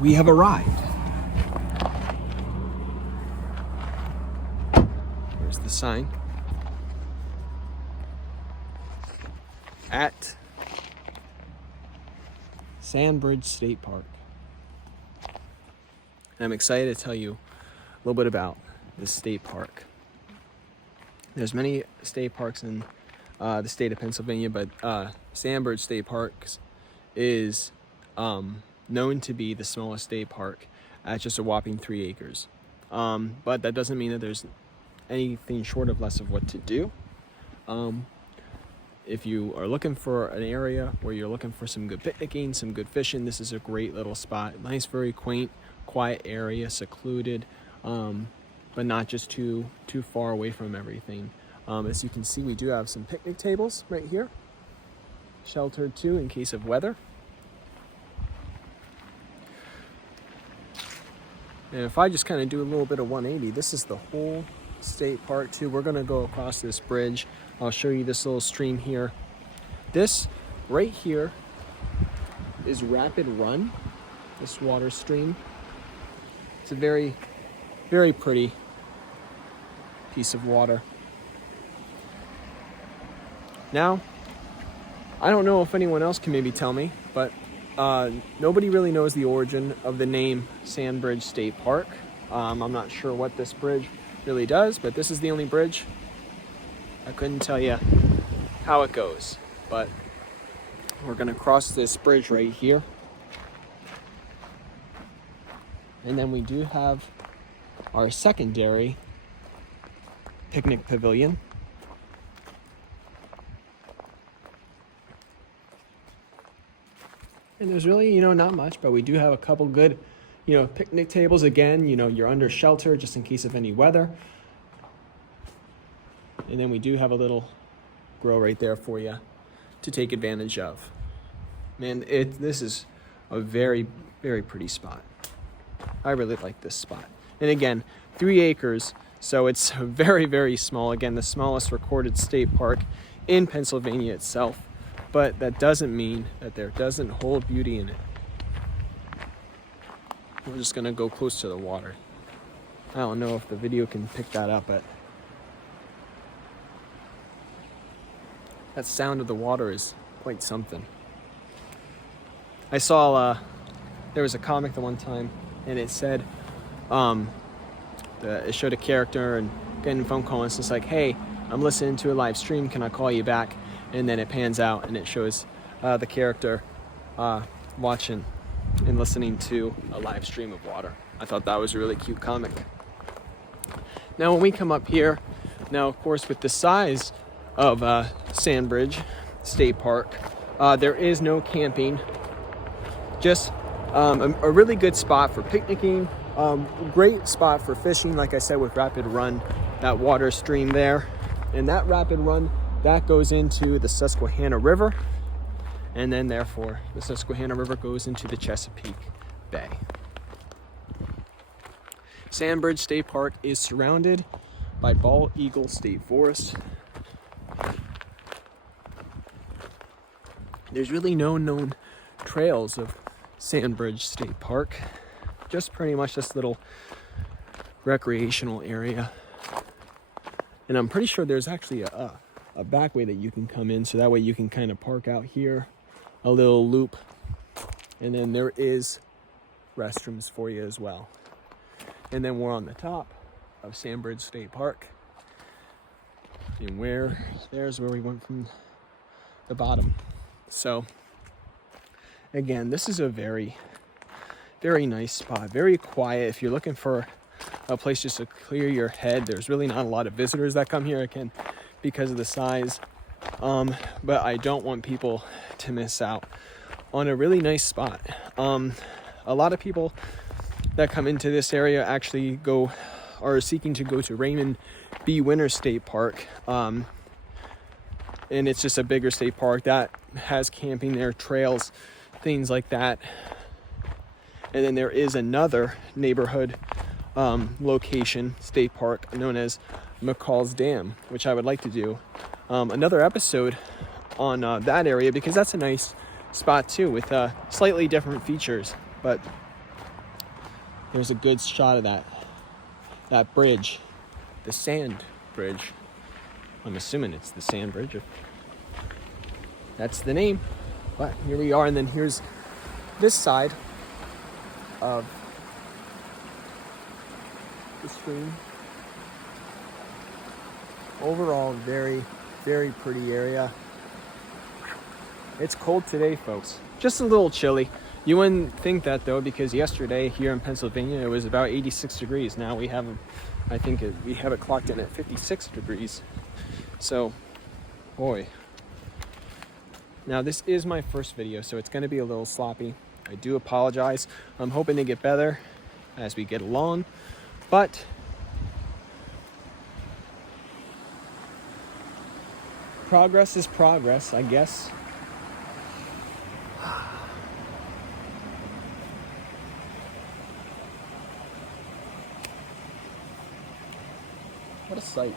we have arrived. Here's the sign. At Sandbridge State Park. And I'm excited to tell you a little bit about this state park. There's many state parks in the state of Pennsylvania, but Sandbridge State Park is known to be the smallest state park at just a whopping 3 acres. But that doesn't mean that there's anything short of less of what to do. If you are looking for an area where you're looking for some good picnicking, some good fishing, this is a great little spot. Nice, very quaint, quiet area, secluded, but not just too far away from everything. As you can see, we do have some picnic tables right here, sheltered too in case of weather. And if I just kind of do a little bit of 180, this is the whole state park too. We're going to go across this bridge. I'll show you this little stream here. This right here is Rapid Run, this water stream. It's a very, very pretty piece of water. Now, I don't know if anyone else can maybe tell me, but nobody really knows the origin of the name Sandbridge State Park. I'm not sure what this bridge really does, but this is the only bridge. I couldn't tell you how it goes, but we're gonna cross this bridge right here. And then we do have our secondary picnic pavilion. And there's really, not much, but we do have a couple good, picnic tables. Again, you're under shelter just in case of any weather. And then we do have a little grill right there for you to take advantage of. Man, this is a very, very pretty spot. I really like this spot. And again, 3 acres, so it's very, very small. Again, the smallest recorded state park in Pennsylvania itself. But that doesn't mean that there doesn't hold beauty in it. We're just gonna go close to the water. I don't know if the video can pick that up, but that sound of the water is quite something. I saw there was a comic the one time, and it said it showed a character and getting a phone call, and it's just like, hey, I'm listening to a live stream, can I call you back? And then it pans out and it shows the character watching and listening to a live stream of water. I thought that was a really cute comic. Now when we come up here, now of course with the size of Sandbridge State Park, there is no camping. Just a really good spot for picnicking, great spot for fishing, like I said, with Rapid Run, that water stream there. And that Rapid Run, that goes into the Susquehanna River, and then therefore the Susquehanna River goes into the Chesapeake Bay. Sandbridge State Park is surrounded by Bald Eagle State Forest. There's really no known trails of Sandbridge State Park, just pretty much this little recreational area. And I'm pretty sure there's actually a back way that you can come in, so that way you can kind of park out here, a little loop, and then there is restrooms for you as well. And then we're on the top of Sandbridge State Park, and there's where we went from the bottom. So again, this is a very, very nice spot, very quiet. If you're looking for a place just to clear your head, there's really not a lot of visitors that come here, again, because of the size, but I don't want people to miss out on a really nice spot. A lot of people that come into this area actually are seeking to go to Raymond B. Winter State Park, and it's just a bigger state park that has camping there, trails, things like that. And then there is another neighborhood location, state park, known as McCall's Dam, which I would like to do another episode on that area, because that's a nice spot too, with slightly different features. But there's a good shot of that bridge, the sand bridge. I'm assuming it's the sand bridge. That's the name. But here we are, and then here's this side of the stream. Overall, very, very pretty area. It's cold today, folks. Just a little chilly. You wouldn't think that though, because yesterday here in Pennsylvania it was about 86 degrees. Now we have, we have it clocked in at 56 degrees. So, boy. Now this is my first video, so it's going to be a little sloppy. I do apologize. I'm hoping to get better as we get along, but progress is progress, I guess. What a sight.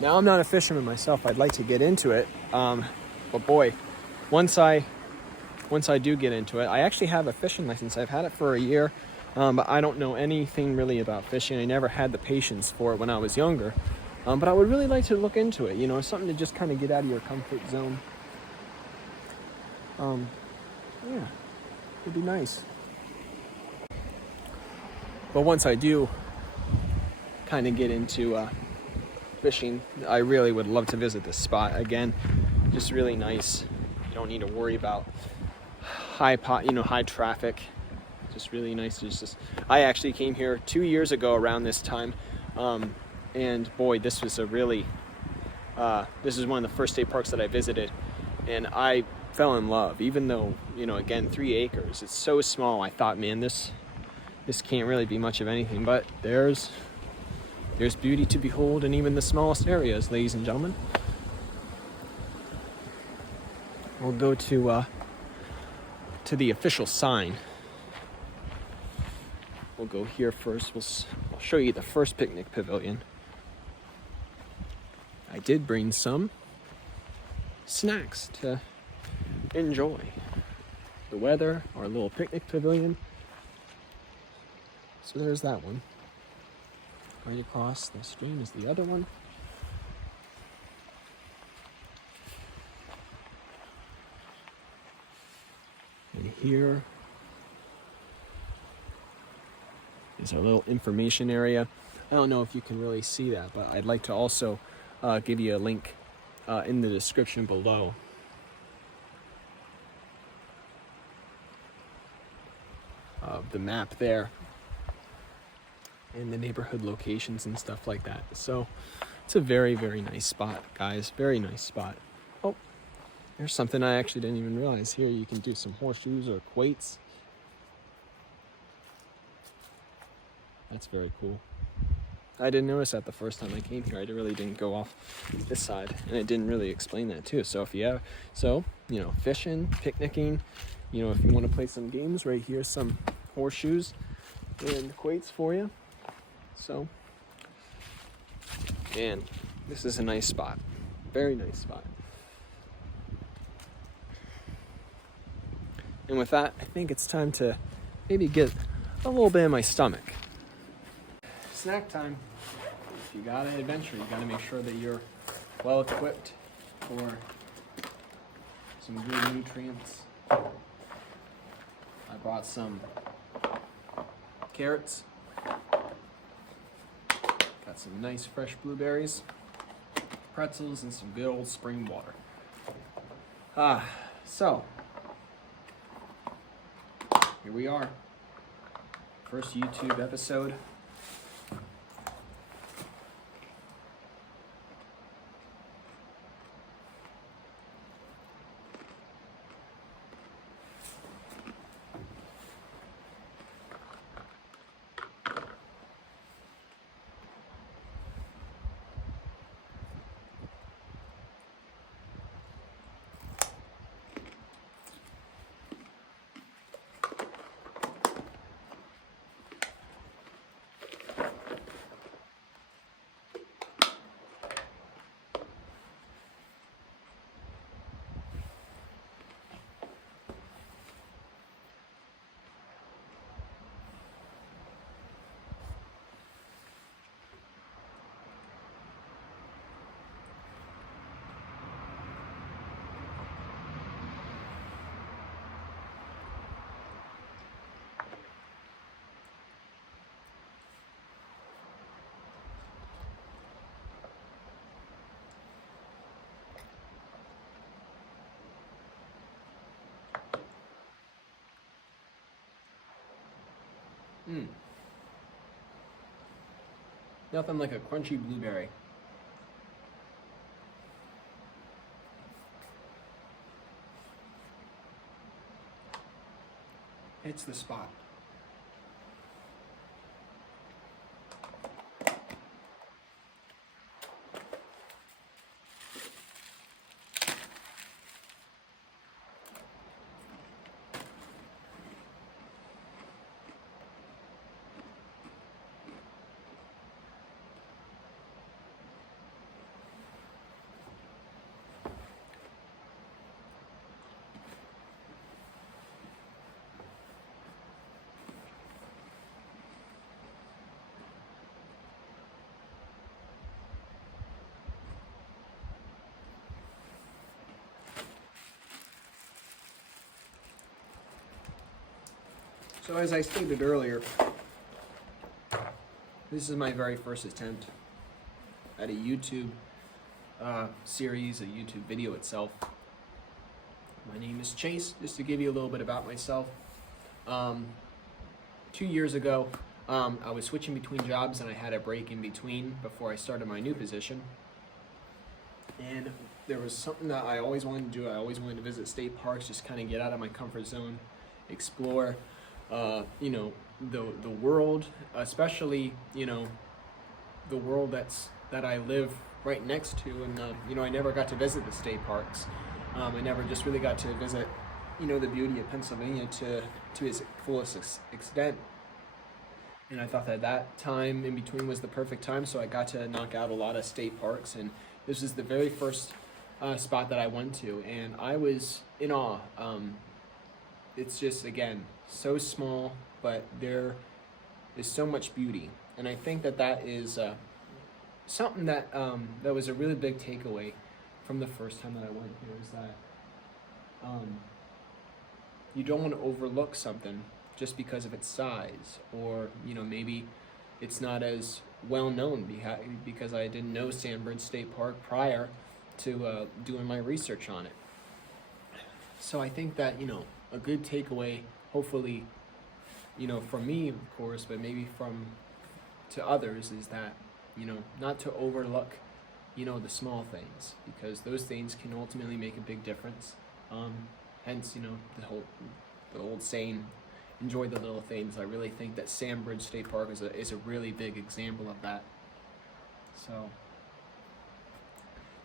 Now, I'm not a fisherman myself. I'd like to get into it. But boy, once I do get into it, I actually have a fishing license. I've had it for a year, but I don't know anything really about fishing. I never had the patience for it when I was younger. But I would really like to look into it, something to just kind of get out of your comfort zone. Yeah, it'd be nice. But once I do kind of get into fishing, I really would love to visit this spot again. Just really nice. You don't need to worry about high traffic. Just really nice. I actually came here 2 years ago around this time, and boy, this was this is one of the first state parks that I visited, and I fell in love. Even though again, 3 acres, it's so small. I thought, man, this can't really be much of anything, but there's beauty to behold in even the smallest areas, ladies and gentlemen. We'll go to the official sign. We'll go here first. I'll show you the first picnic pavilion. I did bring some snacks to enjoy the weather, our little picnic pavilion. So there's that one. Right across the stream is the other one. And here is our little information area. I don't know if you can really see that, but I'd like to also give you a link in the description below. Of the map there. And the neighborhood locations and stuff like that. So it's a very, very nice spot, guys. Very nice spot. Oh, there's something I actually didn't even realize. Here you can do some horseshoes or quoits. That's very cool. I didn't notice that the first time I came here. I really didn't go off this side, and it didn't really explain that too. So fishing, picnicking, if you want to play some games, right here, some horseshoes and quoits for you. So, man, this is a nice spot. Very nice spot. And with that, I think it's time to maybe get a little bit in my stomach. Snack time. If you gotta adventure, you gotta make sure that you're well equipped for some good nutrients. I brought some carrots. Got some nice fresh blueberries, pretzels, and some good old spring water. So here we are. First YouTube episode. Mm. Nothing like a crunchy blueberry. It's the spot. So as I stated earlier, this is my very first attempt at a YouTube series, a YouTube video itself. My name is Chase, just to give you a little bit about myself. 2 years ago, I was switching between jobs and I had a break in between before I started my new position. And there was something that I always wanted to do. I always wanted to visit state parks, just kind of get out of my comfort zone, explore, you know, the world, especially, you know, the world that I live right next to. And you know, I never got to visit the state parks. I never just really got to visit, you know, the beauty of Pennsylvania to its fullest extent. And I thought that time in between was the perfect time, so I got to knock out a lot of state parks. And this is the very first spot that I went to, and I was in awe. It's just, again, so small, but there is so much beauty. And I think that is something that that was a really big takeaway from the first time that I went here, is that you don't want to overlook something just because of its size, or, you know, maybe it's not as well known because I didn't know Sandbridge State Park prior to doing my research on it. So I think that, you know, a good takeaway, hopefully, you know, from me, of course, but maybe to others, is that, you know, not to overlook, you know, the small things, because those things can ultimately make a big difference. Hence, you know, the old saying, enjoy the little things. I really think that Sandbridge State Park is a really big example of that. So,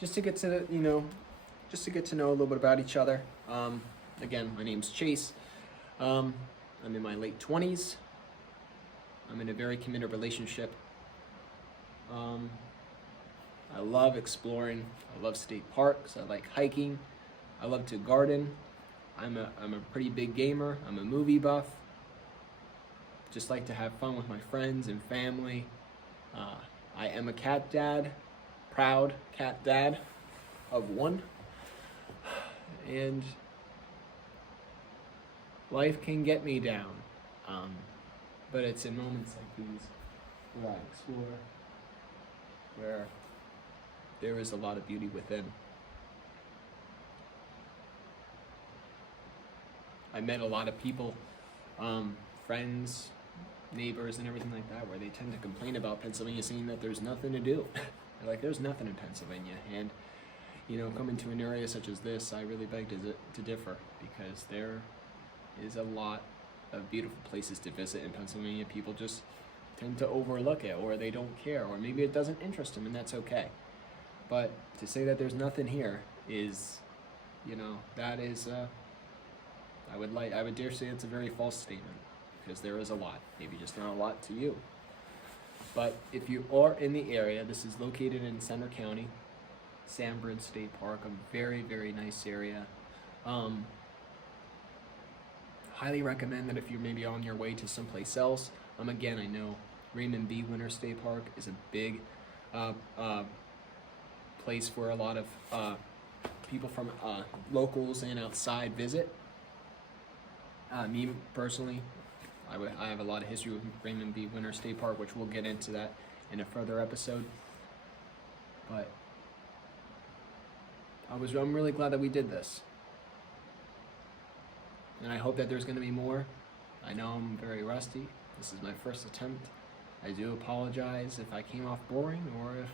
just to get to know a little bit about each other. Again, my name's Chase. I'm in my late 20s. I'm in a very committed relationship. I love exploring. I love state parks. I like hiking. I love to garden. I'm a pretty big gamer. I'm a movie buff. Just like to have fun with my friends and family. I am a cat dad, proud cat dad of one. And life can get me down, but it's in moments like these where I explore, where there is a lot of beauty within. I met a lot of people, friends, neighbors, and everything like that, where they tend to complain about Pennsylvania, saying that there's nothing to do. They're like, there's nothing in Pennsylvania. And, you know, coming to an area such as this, I really beg to differ, because there is a lot of beautiful places to visit in Pennsylvania. People just tend to overlook it, or they don't care, or maybe it doesn't interest them, and that's okay. But to say that there's nothing here is, you know, that is, I would dare say it's a very false statement, because there is a lot, maybe just not a lot to you. But if you are in the area, this is located in Center County, Sandbridge State Park, a very, very nice area. Highly recommend that if you're maybe on your way to someplace else. Again, I know Raymond B. Winter State Park is a big place where a lot of people from locals and outside visit. Me personally, I have a lot of history with Raymond B. Winter State Park, which we'll get into that in a further episode. But I'm really glad that we did this. And I hope that there's going to be more. I know I'm very rusty. This is my first attempt. I do apologize if I came off boring or if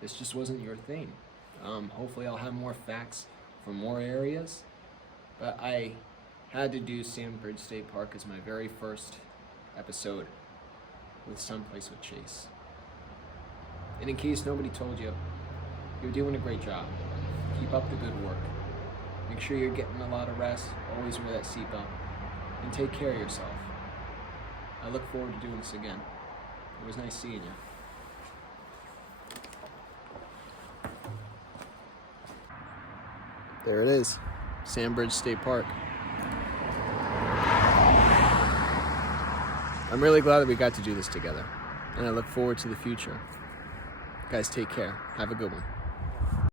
this just wasn't your thing. Hopefully I'll have more facts from more areas, but I had to do Sandbridge State Park as my very first episode with Someplace with Chase. And in case nobody told you, you're doing a great job. Keep up the good work. Make sure you're getting a lot of rest, always wear that seatbelt, and take care of yourself. I look forward to doing this again. It was nice seeing you. There it is, Sandbridge State Park. I'm really glad that we got to do this together, and I look forward to the future. Guys, take care. Have a good one.